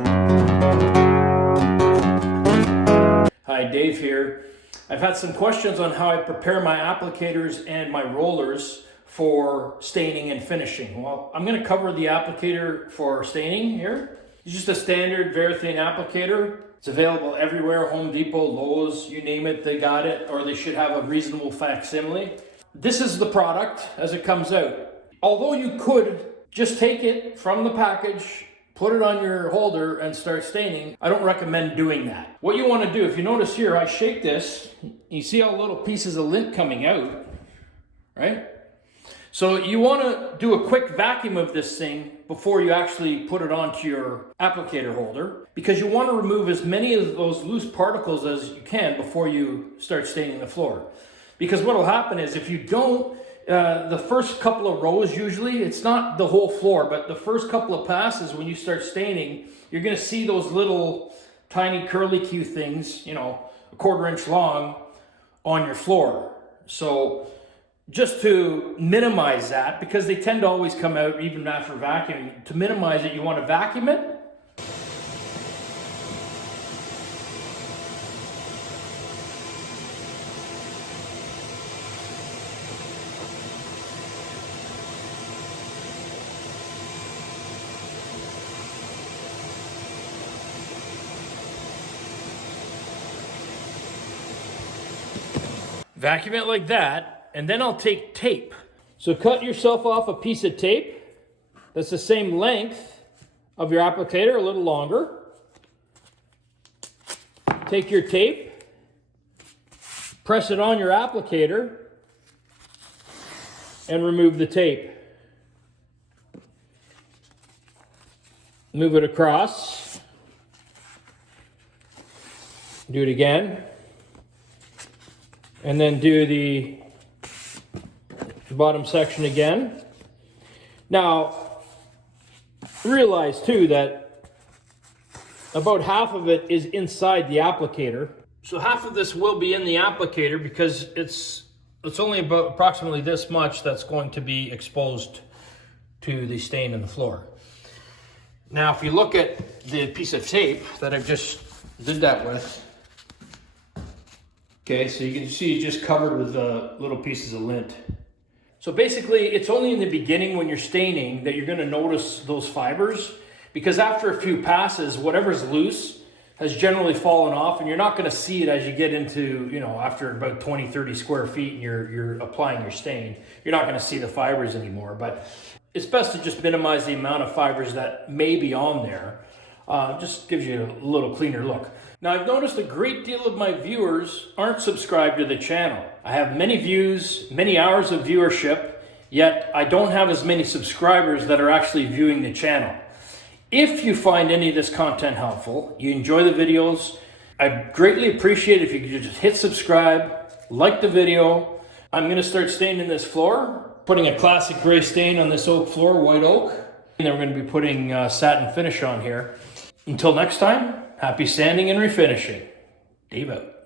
Hi, Dave here. I've had some questions on how I prepare my applicators and my rollers for staining and finishing. Well, I'm going to cover the applicator for staining here. It's just a standard Verithin applicator. It's available everywhere, Home Depot, Lowe's, you name it, they got it, or they should have a reasonable facsimile. This is the product as it comes out. Although you could just take it from the package, put it on your holder and start staining, I don't recommend doing that. What you want to do, if you notice here, I shake this, you see how little pieces of lint coming out, right? So you want to do a quick vacuum of this thing before you actually put it onto your applicator holder, because you want to remove as many of those loose particles as you can before you start staining the floor. Because what will happen is if you don't, the first couple of rows usually, it's not the whole floor, but the first couple of passes when you start staining, you're going to see those little tiny curly Q things, you know, a 1/4 inch long on your floor. So just to minimize that, because they tend to always come out even after vacuuming, to minimize it, you want to vacuum it. Vacuum it like that, and then I'll take tape. So cut yourself off a piece of tape that's the same length of your applicator, a little longer. Take your tape, press it on your applicator, and remove the tape. Move it across. Do it again. And then do the bottom section again. Now, realize too that about half of it is inside the applicator. So half of this will be in the applicator because it's only about approximately this much that's going to be exposed to the stain in the floor. Now, if you look at the piece of tape that I just did that with, okay, so you can see it's just covered with little pieces of lint. So basically, it's only in the beginning when you're staining that you're going to notice those fibers, because after a few passes, whatever's loose has generally fallen off, and you're not going to see it as you get into, you know, after about 20, 30 square feet and you're applying your stain. You're not going to see the fibers anymore, but it's best to just minimize the amount of fibers that may be on there. Just gives you a little cleaner look. Now, I've noticed a great deal of my viewers aren't subscribed to the channel. I have many views, many hours of viewership, yet I don't have as many subscribers that are actually viewing the channel. If you find any of this content helpful, you enjoy the videos, I'd greatly appreciate it if you could just hit subscribe, like the video. I'm going to start staining this floor, putting a classic gray stain on this oak floor, white oak, and then we're going to be putting satin finish on here. Until next time, happy sanding and refinishing. Dave out.